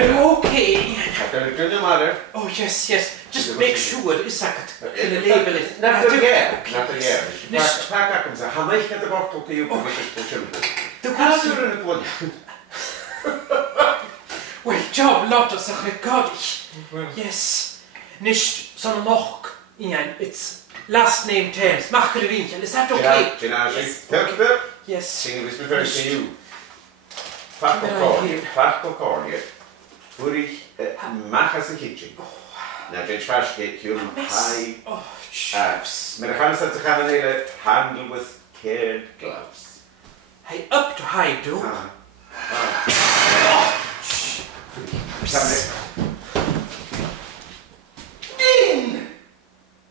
Okay. Oh, yes. Just make sure it's a label it. Not the year. How much get the bottle to you? The good. Well, job lot of such God. Yes. Nicht son noch. Ian, it's last name terms. MacIlleMhìcheil. Is that okay? Yes. Sing this very to you. Faculcordia. Furi MacIlleMhìcheil. Now, Judge Fashgate, you'll high. Oh, chaps. Americans handle with cared gloves. Hey, up to high, do. Ah.